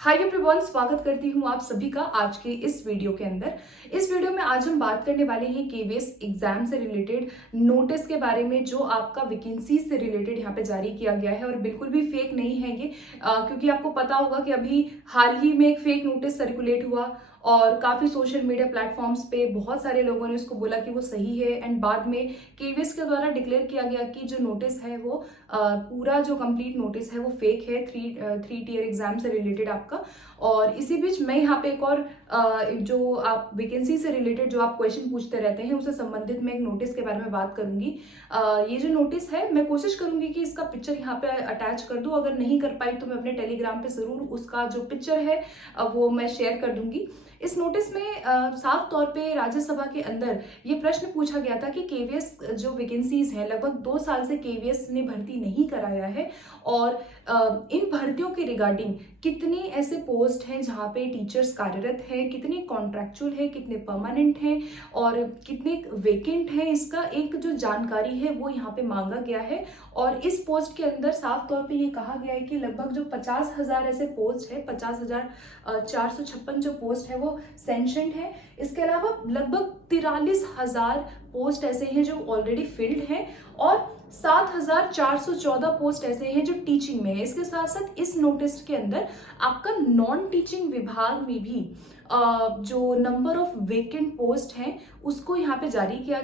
Hi everyone, स्वागत करती हूँ आप सभी का आज के इस वीडियो के अंदर। इस वीडियो में आज हम बात करने वाले हैं केवीएस एग्जाम से रिलेटेड नोटिस के बारे में, जो आपका वैकेंसी से रिलेटेड यहाँ पे जारी किया गया है और बिल्कुल भी फेक नहीं है ये। क्योंकि आपको पता होगा कि अभी हाल ही में एक फेक नोटिस सर्कुलेट हुआ और काफ़ी सोशल मीडिया प्लेटफॉर्म्स पे बहुत सारे लोगों ने उसको बोला कि वो सही है, एंड बाद में केवीएस के द्वारा डिक्लेयर किया गया कि जो नोटिस है वो पूरा जो कंप्लीट नोटिस है वो फेक है, थ्री टियर एग्जाम से रिलेटेड आपका। और इसी बीच मैं यहाँ पे एक और जो आप वैकेंसी से रिलेटेड जो आप क्वेश्चन पूछते रहते हैं उससे संबंधित मैं एक नोटिस के बारे में बात करूंगी। ये जो नोटिस है मैं कोशिश करूंगी कि इसका पिक्चर यहाँ पे अटैच कर दूं, अगर नहीं कर पाई तो मैं अपने टेलीग्राम पे जरूर उसका जो पिक्चर है वो मैं शेयर कर दूंगी। इस नोटिस में साफ तौर पे राज्यसभा के अंदर ये प्रश्न पूछा गया था कि केवीएस जो वैकेंसीज हैं, लगभग 2 साल से केवीएस ने भर्ती नहीं कराया है और इन भर्तियों के रिगार्डिंग कितने ऐसे पोस्ट हैं जहाँ पे टीचर्स कार्यरत हैं, कितने कॉन्ट्रैक्चुअल है, कितने परमानेंट हैं और कितने वेकेंट हैं, इसका एक जो जानकारी है वो यहाँ पे मांगा गया है। और इस पोस्ट के अंदर साफ तौर पे ये कहा गया है कि लगभग जो 50,000 ऐसे पोस्ट है, 50,456 जो पोस्ट है वो सैंक्शनड है। इसके अलावा लगभग 43,000 पोस्ट ऐसे हैं जो ऑलरेडी फिल्ड हैं और 7,414 पोस्ट ऐसे हैं जो टीचिंग में है। इसके साथ साथ इस नोटिस के अंदर आपका नॉन टीचिंग विभाग में भी जो नंबर ऑफ वेकेंट पोस्ट हैं उसको यहाँ पे जारी किया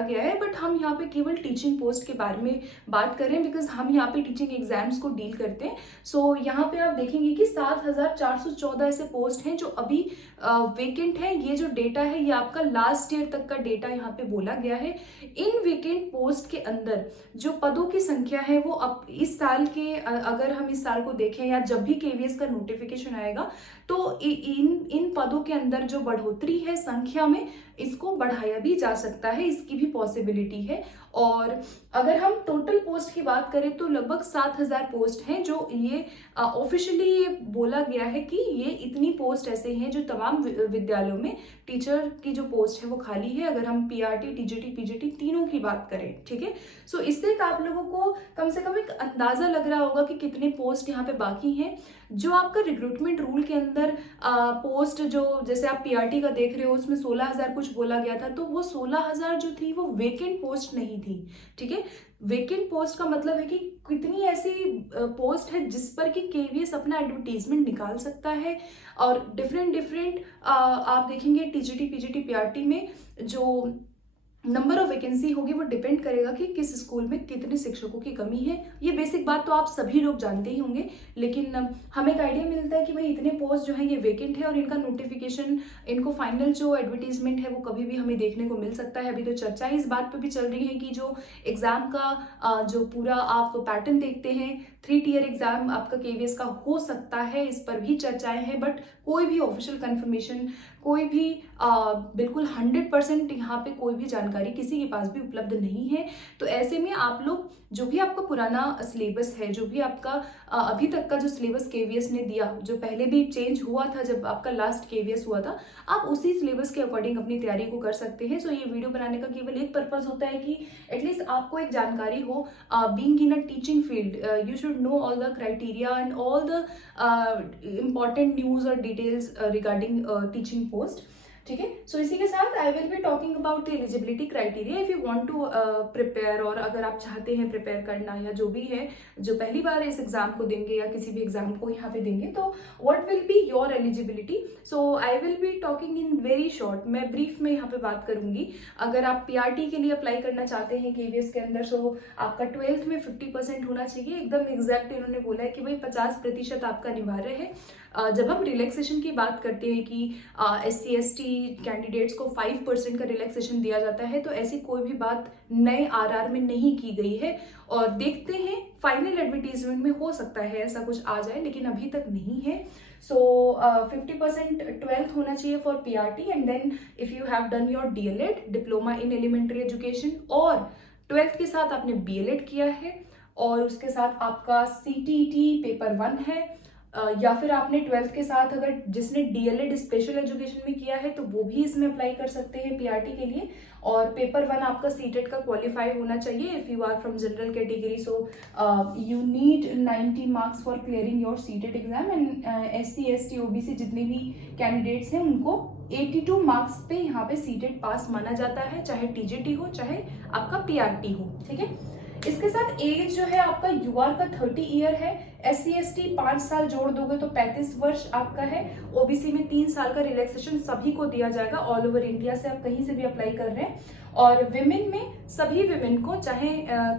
गया है। बट हम यहाँ पे केवल टीचिंग पोस्ट के बारे में बात करें बिकॉज हम यहाँ पे टीचिंग एग्जाम्स को डील करते हैं। सो यहाँ पे आप देखेंगे कि 7,414 ऐसे पोस्ट हैं जो अभी वेकेंट है। ये जो डेटा है ये आपका लास्ट ईयर तक का डेटा यहाँ पे बोला गया है। इन वेकेंट पोस्ट के अंदर जो पदों की संख्या है वो अब इस साल के अगर हम इस साल को देखें या जब भी केवीएस का नोटिफिकेशन आएगा तो इन पदों के अंदर जो बढ़ोतरी है संख्या में, इसको बढ़ाया भी जा सकता है, इसकी भी पॉसिबिलिटी है। और अगर हम टोटल पोस्ट की बात करें तो लगभग 7,000 पोस्ट हैं जो ये ऑफिशियली ये बोला गया है कि ये इतनी पोस्ट ऐसे हैं जो तमाम विद्यालयों में टीचर की जो पोस्ट है वो खाली है, अगर हम पीआरटी, टीजीटी, पीजीटी तीनों की बात करें। ठीक है, सो इससे आप लोगों को कम से कम एक अंदाजा लग रहा होगा कि कितने पोस्ट यहाँ पे बाकी हैं। जो आपका रिक्रूटमेंट रूल के अंदर पोस्ट जो जैसे आप पीआरटी का देख रहे हो उसमें 16,000 कुछ बोला गया था, तो वो 16,000 जो थी वो वेकेंट पोस्ट नहीं थी। ठीक है, वेकेंट पोस्ट का मतलब है कि कितनी ऐसी पोस्ट है जिस पर कि केवीएस अपना एडवर्टीजमेंट निकाल सकता है। और डिफरेंट आप देखेंगे टीजीटी, पीजीटी, पीआरटी में जो नंबर ऑफ वैकेंसी होगी वो डिपेंड करेगा कि किस स्कूल में कितने शिक्षकों की कमी है। ये बेसिक बात तो आप सभी लोग जानते ही होंगे, लेकिन हमें एक आइडिया मिलता है कि भाई इतने पोस्ट जो है ये वेकेंट है और इनका नोटिफिकेशन, इनको फाइनल जो एडवर्टीजमेंट है वो कभी भी हमें देखने को मिल सकता है। अभी तो चर्चा इस बात पर भी चल रही है कि जो एग्जाम का जो पूरा आप पैटर्न देखते हैं, 3 टियर एग्जाम आपका केवीएस का हो सकता है, इस पर भी चर्चाएं हैं। बट कोई भी ऑफिशियल कंफर्मेशन, कोई भी बिल्कुल 100% यहाँ पे कोई भी जानकारी किसी के पास भी उपलब्ध नहीं है। तो ऐसे में आप लोग जो भी आपका पुराना सिलेबस है, जो भी आपका अभी तक का जो सिलेबस केवीएस ने दिया, जो पहले भी चेंज हुआ था जब आपका लास्ट केवीएस हुआ था, आप उसी सिलेबस के अकॉर्डिंग अपनी तैयारी को कर सकते हैं। सो ये वीडियो बनाने का केवल एक पर्पज होता है कि एटलीस्ट आपको एक जानकारी हो। Being in a teaching field you should know all the criteria and all the important news और डिटेल्स रिगार्डिंग टीचिंग पोस्ट। ठीक है, सो इसी के साथ I will be talking about the eligibility criteria if you want to prepare, और अगर आप चाहते हैं प्रिपेयर करना या जो भी है जो पहली बार इस एग्जाम को देंगे या किसी भी एग्जाम को यहाँ पे देंगे, तो what will be your eligibility. So I will be talking in very short, मैं ब्रीफ में यहाँ पे बात करूंगी। अगर आप पीआरटी के लिए अप्लाई करना चाहते हैं केवीएस के अंदर, सो आपका 12th में 50% होना चाहिए। एकदम एग्जैक्ट इन्होंने बोला है कि भाई 50% आपका अनिवार्य है। जब हम रिलैक्सेशन की बात करते हैं कि SC ST कैंडिडेट्स को 5% का रिलैक्सेशन दिया जाता है, तो ऐसी कोई भी बात नए आरआर में नहीं की गई है। और देखते हैं फाइनल एडवर्टीजमेंट में हो सकता है ऐसा कुछ आ जाए, लेकिन अभी तक नहीं है। सो 50% 12th होना चाहिए for PRT, and then if you have done your DLED, diploma in elementary education, और 12th के साथ आपने BLED किया है और उसके साथ आपका CTET पेपर 1 है या फिर आपने 12th के साथ अगर जिसने डीएलएड स्पेशल एजुकेशन में किया है तो वो भी इसमें अप्लाई कर सकते हैं पीआरटी के लिए। और पेपर 1 आपका सीटेट का क्वालिफाई होना चाहिए if you are from general category. So you need 90 marks for clearing your CTET exam. And SC ST OBC जितने भी कैंडिडेट्स हैं उनको 82 मार्क्स पे यहाँ पे सीटेट पास माना जाता है, चाहे टीजीटी हो चाहे आपका पीआरटी हो, ठीक है। इसके साथ एज जो है आपका यूआर का 30 ईयर है, SC ST 5 साल जोड़ दोगे तो 35 वर्ष आपका है, ओबीसी में 3 साल का रिलैक्सेशन सभी को दिया जाएगा। ऑल ओवर इंडिया से आप कहीं से भी अप्लाई कर रहे हैं। और विमेन में सभी विमेन को, चाहे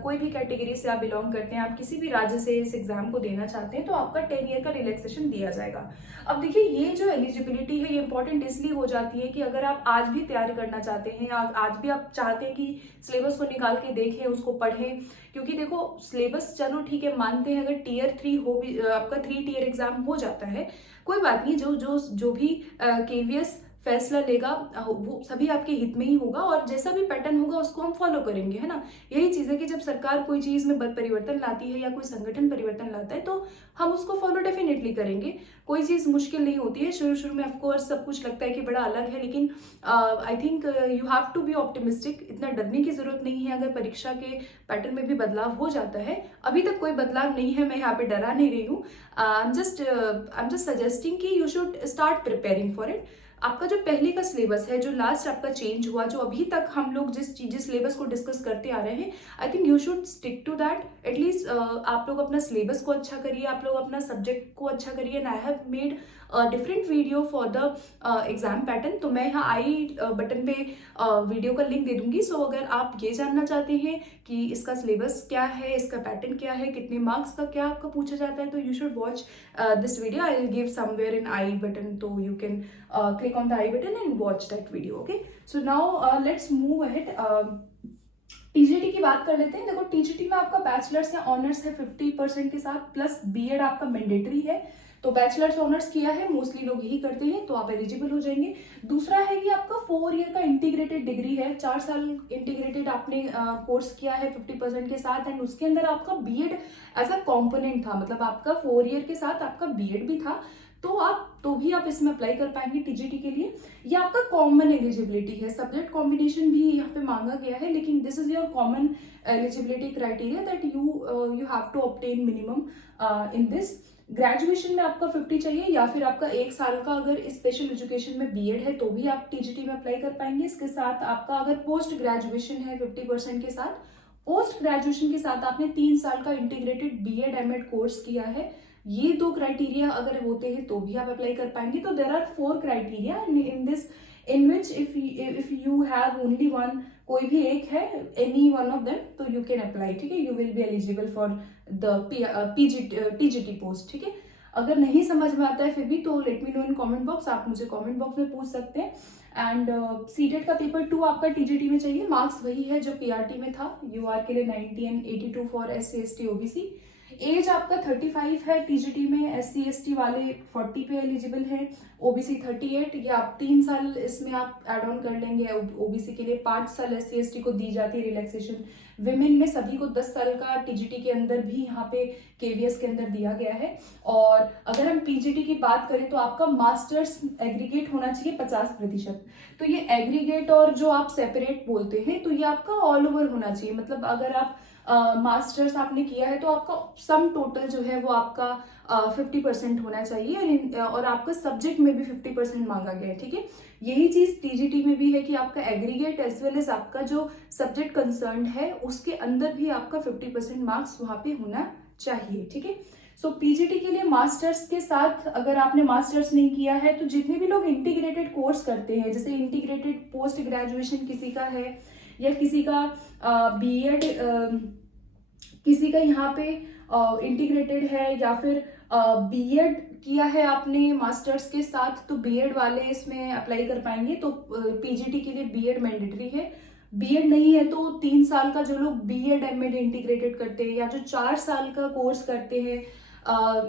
कोई भी कैटेगरी से आप बिलोंग करते हैं, आप किसी भी राज्य से इस एग्जाम को देना चाहते हैं तो आपका 10 ईयर का रिलैक्सेशन दिया जाएगा। अब देखिए ये जो एलिजिबिलिटी है ये इंपॉर्टेंट इसलिए हो जाती है कि अगर आप आज भी तैयारी करना चाहते हैं या आज भी आप चाहते हैं कि सिलेबस को निकाल के देखें, उसको पढ़ें, क्योंकि देखो सिलेबस चलो ठीक है मानते हैं, अगर टियर 3 हो भी आपका 3 टियर एग्जाम हो जाता है कोई बात नहीं, जो भी केवीएस फैसला लेगा वो सभी आपके हित में ही होगा और जैसा भी पैटर्न होगा उसको हम फॉलो करेंगे, है ना। यही चीज़ है कि जब सरकार कोई चीज़ में परिवर्तन लाती है या कोई संगठन परिवर्तन लाता है तो हम उसको फॉलो डेफिनेटली करेंगे। कोई चीज़ मुश्किल नहीं होती है, शुरू शुरू में ऑफकोर्स सब कुछ लगता है कि बड़ा अलग है, लेकिन I think you have to be optimistic. इतना डरने की जरूरत नहीं है अगर परीक्षा के पैटर्न में भी बदलाव हो जाता है। अभी तक कोई बदलाव नहीं है, मैं यहाँ पे डरा नहीं रही हूँ। आई एम जस्ट सजेस्टिंग कि you should start preparing for it. आपका जो पहले का सिलेबस है, जो लास्ट आपका चेंज हुआ, जो अभी तक हम लोग जिस सिलेबस को डिस्कस करते आ रहे हैं, I think you should stick to that. At least आप लोग अपना सिलेबस को अच्छा करिए, आप लोग अपना सब्जेक्ट को अच्छा करिए। And I have made different video for the exam pattern, तो मैं यहाँ आई बटन पे वीडियो का लिंक दे दूंगी। सो अगर आप ये जानना चाहते हैं कि इसका सिलेबस क्या है, इसका पैटर्न क्या है, कितने मार्क्स का क्या आपका पूछा जाता है, तो you should watch this video. I will give somewhere in i button, तो you can click on the I button and watch that video. Okay, so now let's move ahead. TGT की बात कर लेते हैं। देखो टीजीटी में आपका bachelors या ऑनर्स है 50% के साथ, प्लस बीएड आपका मैंडेटरी है। तो बैचलर्स ऑनर्स किया है मोस्टली लोग यही करते हैं, तो आप एलिजिबल हो जाएंगे। दूसरा है कि आपका 4 ईयर का इंटीग्रेटेड डिग्री है, 4 साल इंटीग्रेटेड आपने कोर्स किया है 50% के साथ, एंड उसके अंदर आपका बीएड एज अ कॉम्पोनेंट था, मतलब आपका 4 ईयर के साथ आपका बीएड भी था, तो भी आप इसमें अप्लाई कर पाएंगे टीजीटी के लिए। ये आपका कॉमन एलिजिबिलिटी है, सब्जेक्ट कॉम्बिनेशन भी यहाँ पे मांगा गया है, लेकिन this is your common eligibility criteria that you have to obtain minimum in this. Graduation में आपका 50 चाहिए, या फिर आपका 1 साल का अगर स्पेशल एजुकेशन में बीएड है तो भी आप टीजीटी में अप्लाई कर पाएंगे। इसके साथ आपका अगर पोस्ट ग्रेजुएशन है 50% के साथ, पोस्ट ग्रेजुएशन के साथ आपने 3 साल का इंटीग्रेटेड बीएड एमएड कोर्स किया है, ये 2 क्राइटेरिया अगर होते हैं तो भी आप अप्लाई कर पाएंगे। तो there are 4 criteria in this, in which if you have only one, कोई भी एक है, एनी वन ऑफ देम, तो यू कैन अप्लाई, ठीक है। You will be eligible for the TGT post, ठीक है। अगर नहीं समझ में आता है फिर भी तो let me know in comment box, आप मुझे कमेंट बॉक्स में पूछ सकते हैं। एंड सीटेट का पेपर 2 आपका टीजीटी में चाहिए, मार्क्स वही है जो पीआरटी में था, यूआर के लिए 90 and 82 for SC ST OBC। Age आपका 35 है टीजीटी में, SC ST वाले 40 पे एलिजिबल है, OBC 38, या आप 3 साल इसमें आप एड ऑन कर लेंगे। OBC के लिए 5 साल SC ST को दी जाती है रिलैक्सेशन। विमेन में सभी को 10 साल का टीजीटी के अंदर भी यहाँ पे केवीएस के अंदर दिया गया है। और अगर हम पीजीटी की बात करें तो आपका मास्टर्स एग्रीगेट होना चाहिए 50%। तो ये एग्रीगेट और जो आप सेपरेट बोलते हैं तो ये आपका ऑल ओवर होना चाहिए, मतलब अगर आप मास्टर्स आपने किया है तो आपका सम टोटल जो है वो आपका 50% होना चाहिए, और आपका सब्जेक्ट में भी 50% मांगा गया है, ठीक है। यही चीज टीजीटी में भी है कि आपका एग्रीगेट एज वेल एज आपका जो सब्जेक्ट कंसर्न है उसके अंदर भी आपका 50% मार्क्स वहां पे होना चाहिए, ठीक है। सो पीजीटी के लिए मास्टर्स के साथ, अगर आपने मास्टर्स नहीं किया है तो जितने भी लोग इंटीग्रेटेड कोर्स करते हैं, जैसे इंटीग्रेटेड पोस्ट ग्रेजुएशन किसी का है, या किसी का बीएड, किसी का यहाँ पे इंटीग्रेटेड है, या फिर बीएड किया है आपने मास्टर्स के साथ, तो बीएड वाले इसमें अप्लाई कर पाएंगे। तो पीजीटी के लिए बीएड मैंडेटरी है। बीएड नहीं है तो 3 साल का जो लोग बीएड एमएड इंटीग्रेटेड करते हैं, या जो 4 साल का कोर्स करते हैं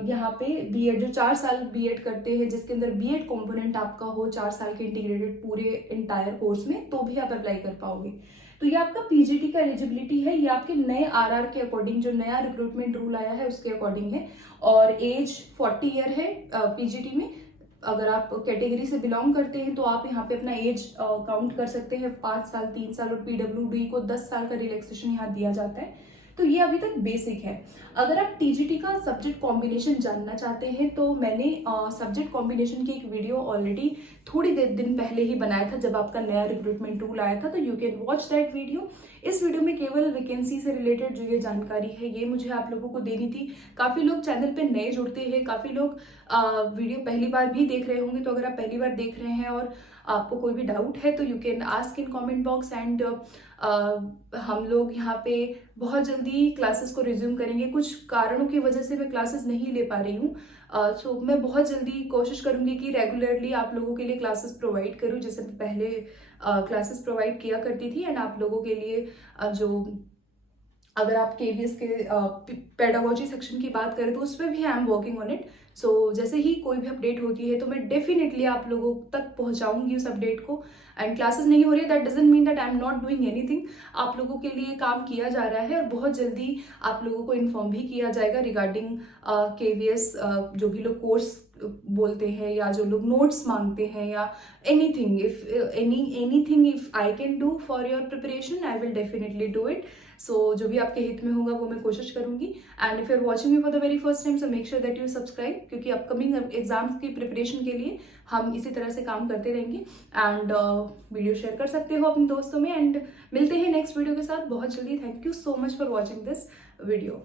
यहाँ पे बीएड, जो 4 साल बीएड करते हैं जिसके अंदर बीएड कंपोनेंट आपका हो 4 साल के इंटीग्रेटेड पूरे इंटायर कोर्स में, तो भी आप अप्लाई कर पाओगे। तो ये आपका पीजीटी का एलिजिबिलिटी है, ये आपके नए आरआर के अकॉर्डिंग, जो नया रिक्रूटमेंट रूल आया है उसके अकॉर्डिंग है। और एज 40 ईयर है पीजीटी में। अगर आप कैटेगरी से बिलोंग करते हैं तो आप यहाँ पे अपना एज काउंट कर सकते हैं, 5 साल, 3 साल, और पीडब्ल्यूडी को 10 साल का रिलैक्सेशन यहाँ दिया जाता है। तो ये अभी तक बेसिक है। अगर आप टीजीटी का सब्जेक्ट कॉम्बिनेशन जानना चाहते हैं तो मैंने सब्जेक्ट कॉम्बिनेशन की एक वीडियो ऑलरेडी थोड़ी देर दिन पहले ही बनाया था, जब आपका नया रिक्रूटमेंट रूल आया था, तो you can watch that video. इस वीडियो में केवल वैकेंसी से रिलेटेड जो ये जानकारी है ये मुझे आप लोगों को देनी थी। काफ़ी लोग चैनल पे नए जुड़ते हैं, काफ़ी लोग वीडियो पहली बार भी देख रहे होंगे। तो अगर आप पहली बार देख रहे हैं और आपको कोई भी डाउट है तो you can ask in comment box, and हम लोग यहाँ पे बहुत जल्दी क्लासेस को रिज्यूम करेंगे। कुछ कारणों की वजह से मैं क्लासेस नहीं ले पा रही हूँ, सो मैं बहुत जल्दी कोशिश करूँगी कि रेगुलरली आप लोगों के लिए क्लासेस प्रोवाइड करूँ, जैसे मैं पहले क्लासेस प्रोवाइड किया करती थी। एंड आप लोगों के लिए जो, अगर आप केवीएस के पेडागोजी सेक्शन की बात करें तो उसमें भी I am working on it. So जैसे ही कोई भी अपडेट होती है तो मैं डेफिनेटली आप लोगों तक पहुंचाऊंगी उस अपडेट को। एंड क्लासेस नहीं हो रही है that doesn't mean that I am not doing anything. आप लोगों के लिए काम किया जा रहा है और बहुत जल्दी आप लोगों को इन्फॉर्म भी किया जाएगा रिगार्डिंग केवीएस। जो भी लोग कोर्स बोलते हैं या जो लोग नोट्स मांगते हैं या anything, if anything if I can do for your preparation I will definitely do it. So जो भी आपके हित में होगा वो मैं कोशिश करूंगी। And if you are watching me for the very first time so make sure that you subscribe, क्योंकि अपकमिंग एग्जाम्स की प्रिपरेशन के लिए हम इसी तरह से काम करते रहेंगे। एंड वीडियो शेयर कर सकते हो अपने दोस्तों में। एंड मिलते हैं नेक्स्ट वीडियो के साथ बहुत जल्दी। Thank you so much for watching this video.